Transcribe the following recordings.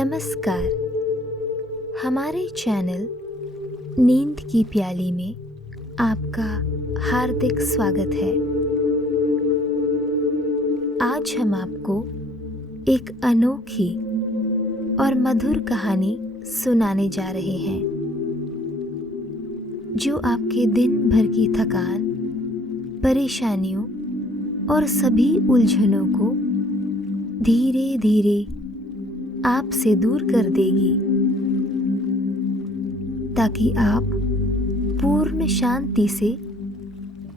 नमस्कार। हमारे चैनल नींद की प्याली में आपका हार्दिक स्वागत है। आज हम आपको एक अनोखी और मधुर कहानी सुनाने जा रहे हैं जो आपके दिन भर की थकान, परेशानियों और सभी उलझनों को धीरे धीरे आपसे दूर कर देगी, ताकि आप पूर्ण शांति से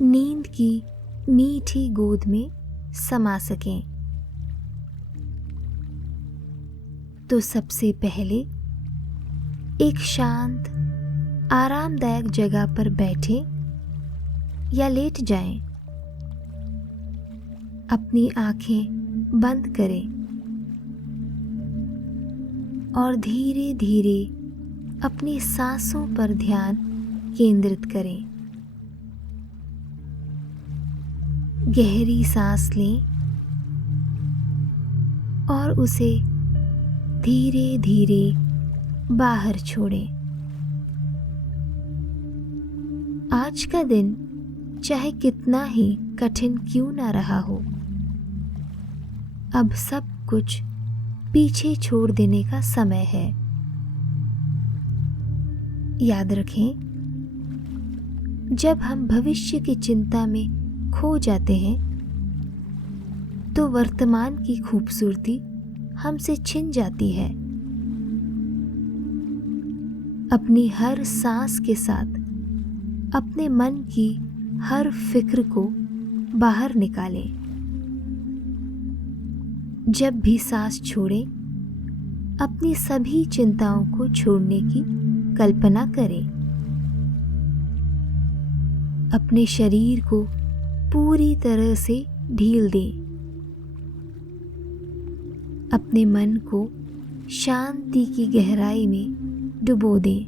नींद की मीठी गोद में समा सकें। तो सबसे पहले एक शांत, आरामदायक जगह पर बैठें या लेट जाएं। अपनी आंखें बंद करें और धीरे धीरे अपनी सांसों पर ध्यान केंद्रित करें। गहरी सांस लें और उसे धीरे धीरे बाहर छोड़ें। आज का दिन चाहे कितना ही कठिन क्यों ना रहा हो, अब सब कुछ पीछे छोड़ देने का समय है। याद रखें, जब हम भविष्य की चिंता में खो जाते हैं तो वर्तमान की खूबसूरती हमसे छिन जाती है। अपनी हर सांस के साथ अपने मन की हर फिक्र को बाहर निकालें। जब भी सांस छोड़ें, अपनी सभी चिंताओं को छोड़ने की कल्पना करें। अपने शरीर को पूरी तरह से ढील दें। अपने मन को शांति की गहराई में डुबो दें।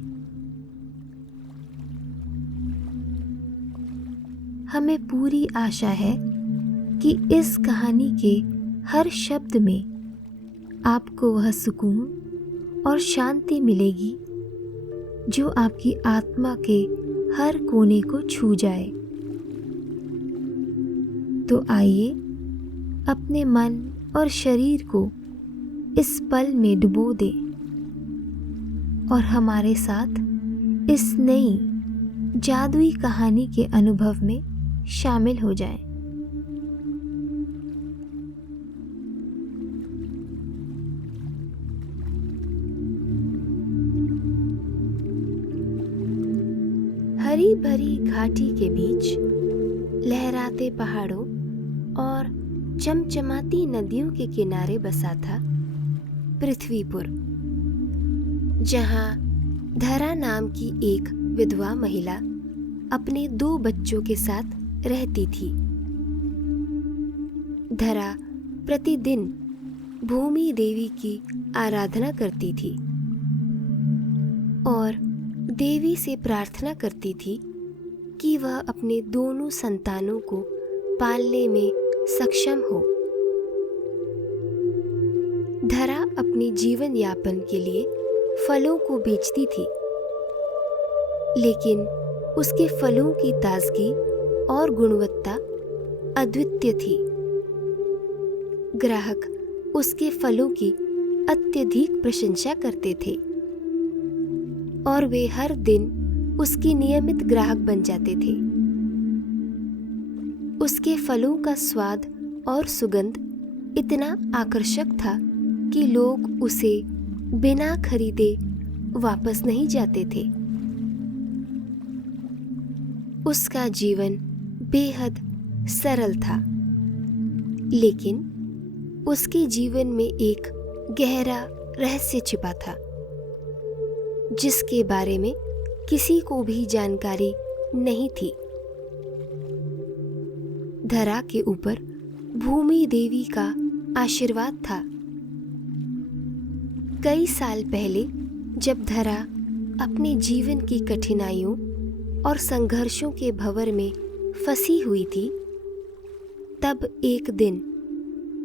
हमें पूरी आशा है कि इस कहानी के हर शब्द में आपको वह सुकून और शांति मिलेगी जो आपकी आत्मा के हर कोने को छू जाए। तो आइए अपने मन और शरीर को इस पल में डुबो दें और हमारे साथ इस नई जादुई कहानी के अनुभव में शामिल हो जाएं। हरी भरी घाटी के बीच लहराते पहाड़ों और चमचमाती नदियों के किनारे बसा था पृथ्वीपुर, जहां धरा नाम की एक विधवा महिला अपने 2 बच्चों के साथ रहती थी। धरा प्रतिदिन भूमि देवी की आराधना करती थी और देवी से प्रार्थना करती थी कि वह अपने दोनों संतानों को पालने में सक्षम हो। धरा अपने जीवन यापन के लिए फलों को बेचती थी, लेकिन उसके फलों की ताजगी और गुणवत्ता अद्वितीय थी। ग्राहक उसके फलों की अत्यधिक प्रशंसा करते थे और वे हर दिन उसकी नियमित ग्राहक बन जाते थे। उसके फलों का स्वाद और सुगंध इतना आकर्षक था कि लोग उसे बिना खरीदे वापस नहीं जाते थे। उसका जीवन बेहद सरल था, लेकिन उसके जीवन में एक गहरा रहस्य छिपा था, जिसके बारे में किसी को भी जानकारी नहीं थी। धरा के ऊपर भूमि देवी का आशीर्वाद था। कई साल पहले जब धरा अपने जीवन की कठिनाइयों और संघर्षों के भंवर में फंसी हुई थी, तब एक दिन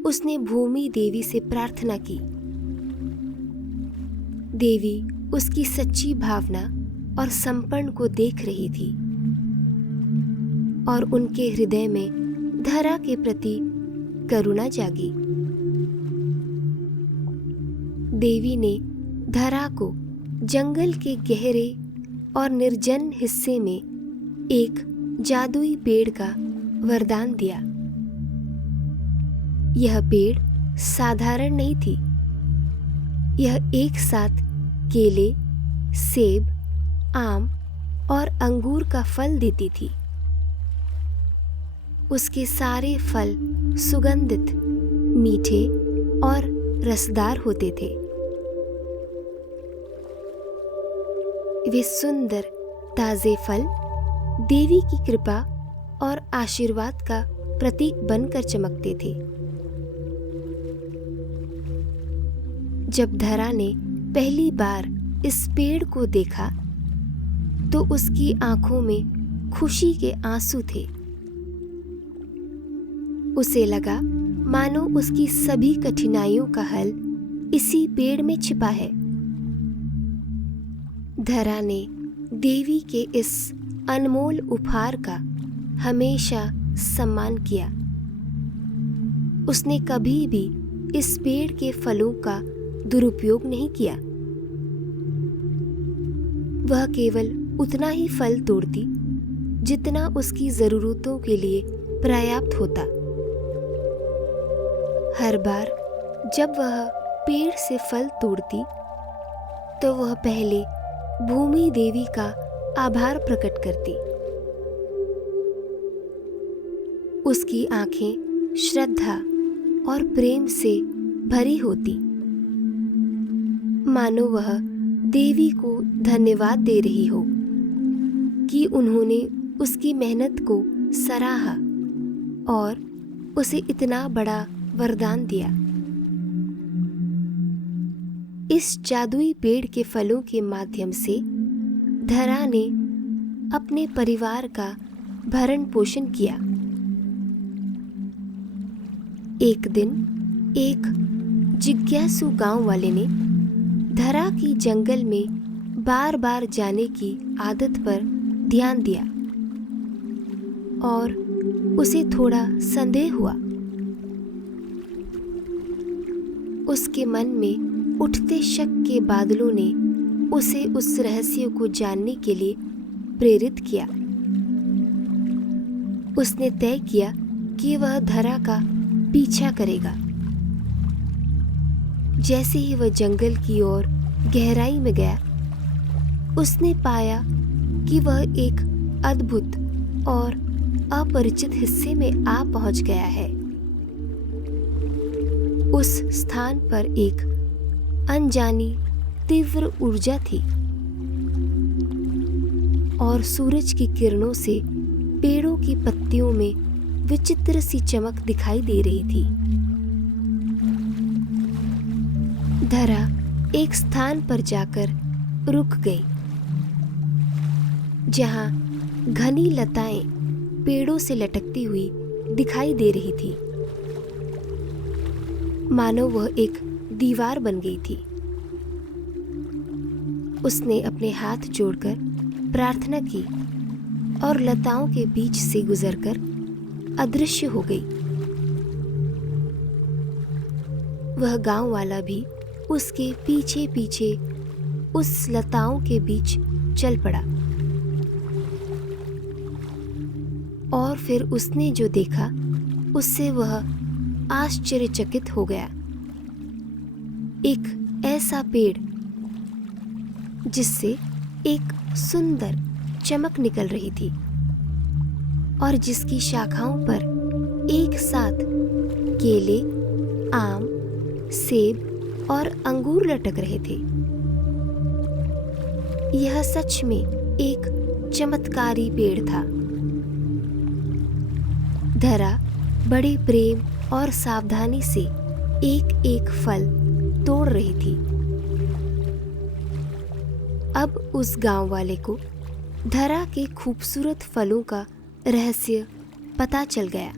उसने भूमि देवी से प्रार्थना की देवी उसकी सच्ची भावना और समर्पण को देख रही थी और उनके हृदय में धरा के प्रति करुणा जागी। देवी ने धरा को जंगल के गहरे और निर्जन हिस्से में एक जादुई पेड़ का वरदान दिया। यह पेड़ साधारण नहीं थी। यह एक साथ केले, सेब, आम और अंगूर का फल देती थी। उसके सारे फल सुगंधित, मीठे और रसदार होते थे। वे सुंदर ताजे फल देवी की कृपा और आशीर्वाद का प्रतीक बनकर चमकते थे। जब धरा ने पहली बार इस पेड़ को देखा तो उसकी आंखों में खुशी के आंसू थे। उसे लगा मानो उसकी सभी कठिनाइयों का हल इसी पेड़ में छिपा है। धरा ने देवी के इस अनमोल उपहार का हमेशा सम्मान किया। उसने कभी भी इस पेड़ के फलों का दुरुपयोग नहीं किया। वह केवल उतना ही फल तोड़ती जितना उसकी जरूरतों के लिए पर्याप्त होता। हर बार जब वह पेड़ से फल तोड़ती तो वह पहले भूमि देवी का आभार प्रकट करती। उसकी आंखें श्रद्धा और प्रेम से भरी होती, मानो वह देवी को धन्यवाद दे रही हो कि उन्होंने उसकी मेहनत को सराहा और उसे इतना बड़ा वरदान दिया। इस जादुई पेड़ के फलों के माध्यम से धरा ने अपने परिवार का भरण पोषण किया। एक दिन एक जिज्ञासु गांव वाले ने धरा की जंगल में बार बार जाने की आदत पर ध्यान दिया और उसे थोड़ा संदेह हुआ। उसके मन में उठते शक के बादलों ने उसे उस रहस्य को जानने के लिए प्रेरित किया। उसने तय किया कि वह धरा का पीछा करेगा। जैसे ही वह जंगल की ओर गहराई में गया, उसने पाया कि वह एक अद्भुत और अपरिचित हिस्से में आ पहुंच गया है। उस स्थान पर एक अनजानी तीव्र ऊर्जा थी और सूरज की किरणों से पेड़ों की पत्तियों में विचित्र सी चमक दिखाई दे रही थी। धरा एक स्थान पर जाकर रुक गई, जहां घनी लताएं पेड़ों से लटकती हुई दिखाई दे रही थी, मानो वह एक दीवार बन गई थी। उसने अपने हाथ जोड़कर प्रार्थना की और लताओं के बीच से गुजरकर अदृश्य हो गई। वह गांव वाला भी उसके पीछे पीछे उस लताओं के बीच चल पड़ा और फिर उसने जो देखा उससे वह आश्चर्यचकित हो गया। एक ऐसा पेड़ जिससे एक सुंदर चमक निकल रही थी और जिसकी शाखाओं पर एक साथ केले, आम, सेब और अंगूर लटक रहे थे। यह सच में एक चमत्कारी पेड़ था। धरा बड़े प्रेम और सावधानी से एक एक फल तोड़ रही थी। अब उस गांव वाले को धरा के खूबसूरत फलों का रहस्य पता चल गया।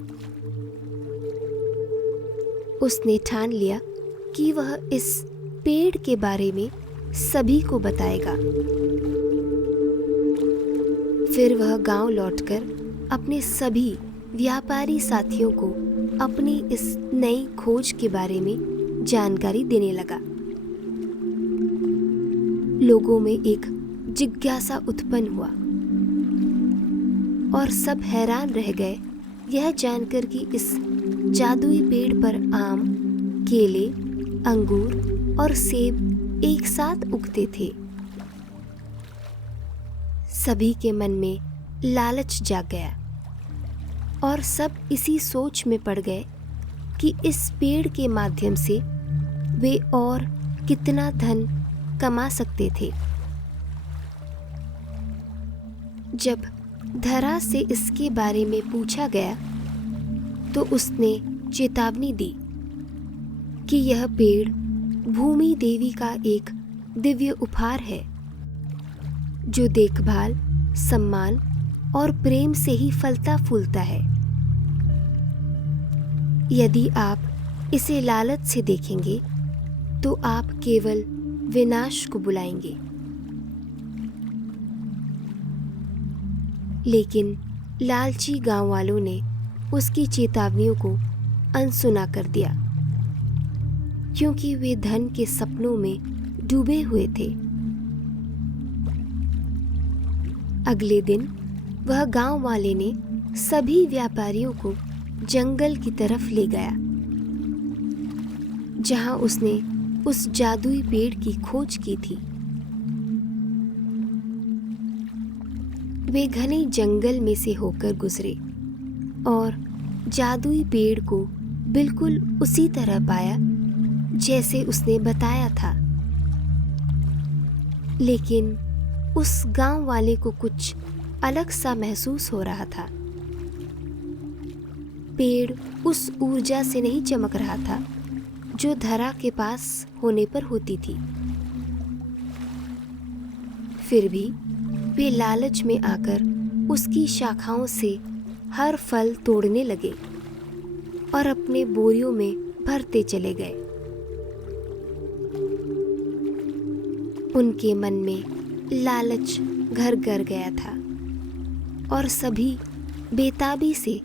उसने ठान लिया कि वह इस पेड़ के बारे में सभी को बताएगा। फिर वह गांव लौटकर अपने सभी व्यापारी साथियों को अपनी इस नई खोज के बारे में जानकारी देने लगा। लोगों में एक जिज्ञासा उत्पन्न हुआ और सब हैरान रह गए यह जानकर कि इस जादुई पेड़ पर आम, केले, अंगूर और सेब एक साथ उगते थे। सभी के मन में लालच जाग गया और सब इसी सोच में पड़ गए कि इस पेड़ के माध्यम से वे और कितना धन कमा सकते थे। जब धरा से इसके बारे में पूछा गया तो उसने चेतावनी दी कि यह पेड़ भूमि देवी का एक दिव्य उपहार है जो देखभाल, सम्मान और प्रेम से ही फलता फूलता है। यदि आप इसे लालच से देखेंगे तो आप केवल विनाश को बुलाएंगे। लेकिन लालची गांव वालों ने उसकी चेतावनियों को अनसुना कर दिया, क्योंकि वे धन के सपनों में डूबे हुए थे। अगले दिन वह गांव वाले ने सभी व्यापारियों को जंगल की तरफ ले गया, जहां उसने उस जादुई पेड़ की खोज की थी। वे घने जंगल में से होकर गुजरे और जादुई पेड़ को बिल्कुल उसी तरह पाया जैसे उसने बताया था। लेकिन उस गांव वाले को कुछ अलग सा महसूस हो रहा था। पेड़ उस ऊर्जा से नहीं चमक रहा था जो धरा के पास होने पर होती थी। फिर भी वे लालच में आकर उसकी शाखाओं से हर फल तोड़ने लगे और अपने बोरियों में भरते चले गए। उनके मन में लालच घर कर गया था और सभी बेताबी से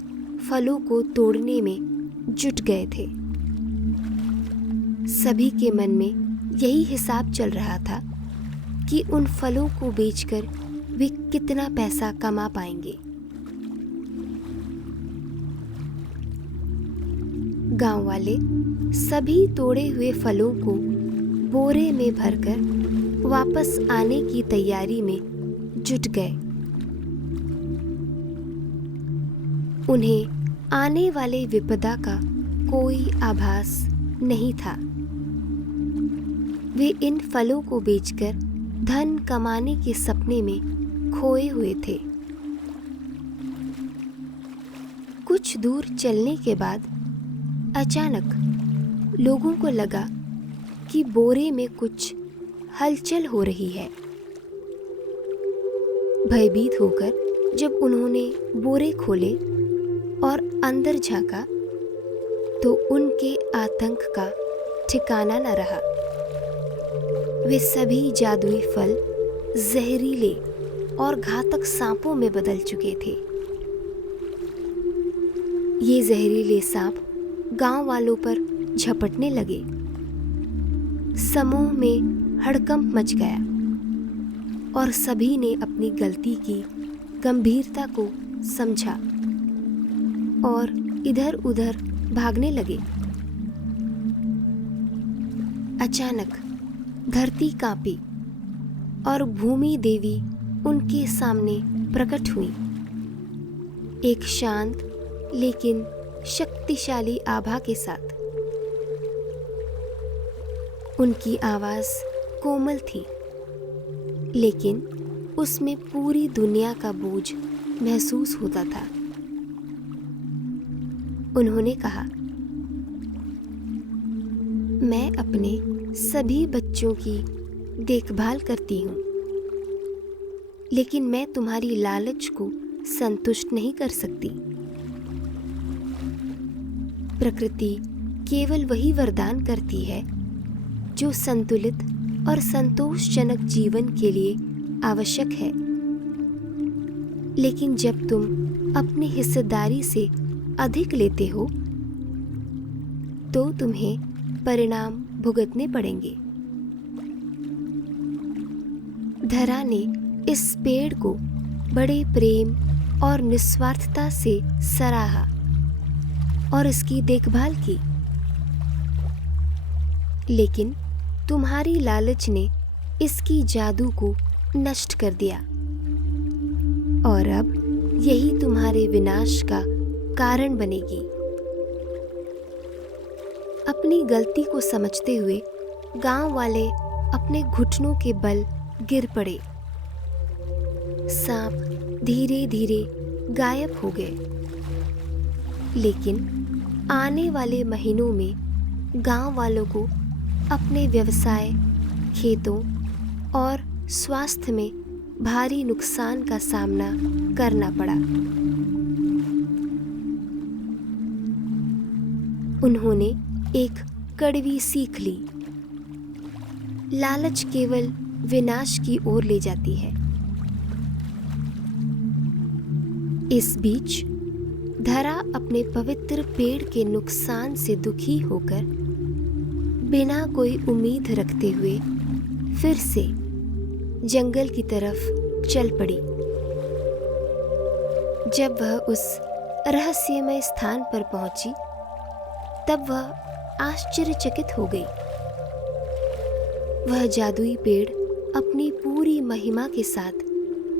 फलों को तोड़ने में जुट गए थे। सभी के मन में यही हिसाब चल रहा था कि उन फलों को बेचकर वे कितना पैसा कमा पाएंगे। गांव वाले सभी तोड़े हुए फलों को बोरे में भरकर वापस आने की तैयारी में जुट गए। उन्हें आने वाले विपदा का कोई आभास नहीं था। वे इन फलों को बेचकर धन कमाने के सपने में खोए हुए थे। कुछ दूर चलने के बाद अचानक लोगों को लगा कि बोरे में कुछ हलचल हो रही है। भयभीत होकर जब उन्होंने बोरे खोले और अंदर झांका तो उनके आतंक का ठिकाना न रहा। वे सभी जादुई फल जहरीले और घातक सांपों में बदल चुके थे। ये जहरीले सांप गांव वालों पर झपटने लगे। समूह में हड़कंप मच गया और सभी ने अपनी गलती की गंभीरता को समझा और इधर उधर भागने लगे। अचानक धरती कांपी और भूमि देवी उनके सामने प्रकट हुई, एक शांत लेकिन शक्तिशाली आभा के साथ। उनकी आवाज कोमल थी, लेकिन उसमें पूरी दुनिया का बोझ महसूस होता था। उन्होंने कहा, मैं अपने सभी बच्चों की देखभाल करती हूँ, लेकिन मैं तुम्हारी लालच को संतुष्ट नहीं कर सकती। प्रकृति केवल वही वरदान करती है जो संतुलित और संतोषजनक जीवन के लिए आवश्यक है। लेकिन जब तुम अपनी हिस्सेदारी से अधिक लेते हो तो तुम्हें परिणाम भुगतने पड़ेंगे। धरा ने इस पेड़ को बड़े प्रेम और निस्वार्थता से सराहा और इसकी देखभाल की, लेकिन तुम्हारी लालच ने इसकी जादू को नष्ट कर दिया और अब यही तुम्हारे विनाश का कारण बनेगी। अपनी गलती को समझते हुए गांव वाले अपने घुटनों के बल गिर पड़े। सांप धीरे धीरे गायब हो गए, लेकिन आने वाले महीनों में गांव वालों को अपने व्यवसाय, खेतों और स्वास्थ्य में भारी नुकसान का सामना करना पड़ा। उन्होंने एक कड़वी सीख ली, लालच केवल विनाश की ओर ले जाती है। इस बीच धरा अपने पवित्र पेड़ के नुकसान से दुखी होकर बिना कोई उम्मीद रखते हुए फिर से जंगल की तरफ चल पड़ी। जब वह उस रहस्यमय स्थान पर पहुंची तब वह आश्चर्यचकित हो गई। वह जादुई पेड़ अपनी पूरी महिमा के साथ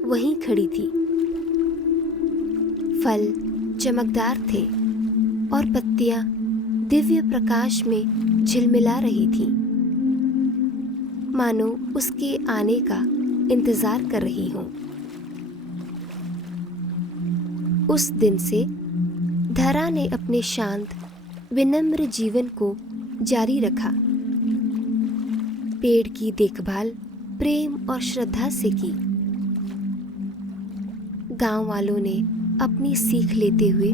वहीं खड़ी थी। फल चमकदार थे और पत्तियां दिव्य प्रकाश में झिलमिला रही थीं, मानो उसके आने का इंतजार कर रही हों। उस दिन से धरा ने अपने शांत विनम्र जीवन को जारी रखा। पेड़ की देखभाल प्रेम और श्रद्धा से की। गांव वालों ने अपनी सीख लेते हुए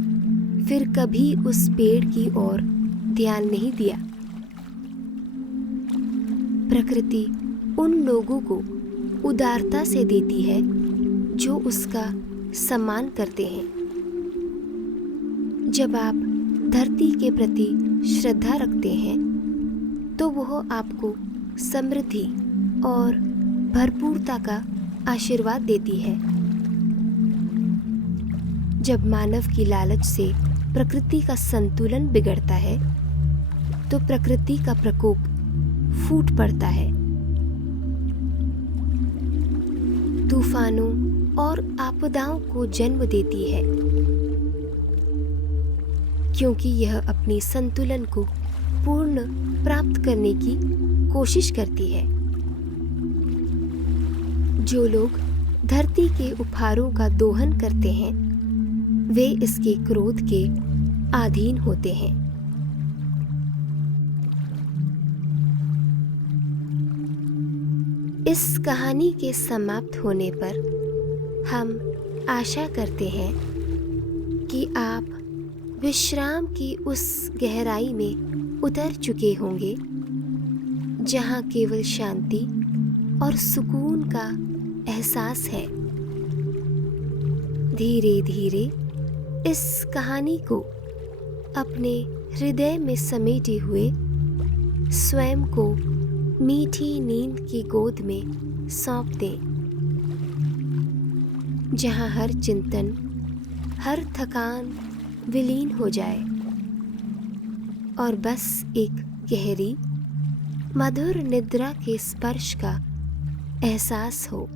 फिर कभी उस पेड़ की ओर ध्यान नहीं दिया। प्रकृति उन लोगों को उदारता से देती है जो उसका सम्मान करते हैं। जब आप धरती के प्रति श्रद्धा रखते हैं तो वह आपको समृद्धि और भरपूरता का आशीर्वाद देती है। जब मानव की लालच से प्रकृति का संतुलन बिगड़ता है तो प्रकृति का प्रकोप फूट पड़ता है। तूफानों और आपदाओं को जन्म देती है, क्योंकि यह अपनी संतुलन को पूर्ण प्राप्त करने की कोशिश करती है। जो लोग धरती के उपहारों का दोहन करते हैं वे इसके क्रोध के अधीन होते हैं। इस कहानी के समाप्त होने पर हम आशा करते हैं कि आप विश्राम की उस गहराई में उतर चुके होंगे जहाँ केवल शांति और सुकून का एहसास है। धीरे धीरे इस कहानी को अपने हृदय में समेटे हुए स्वयं को मीठी नींद की गोद में सौंप दें, जहाँ हर चिंतन, हर थकान विलीन हो जाए और बस एक गहरी मधुर निद्रा के स्पर्श का एहसास हो।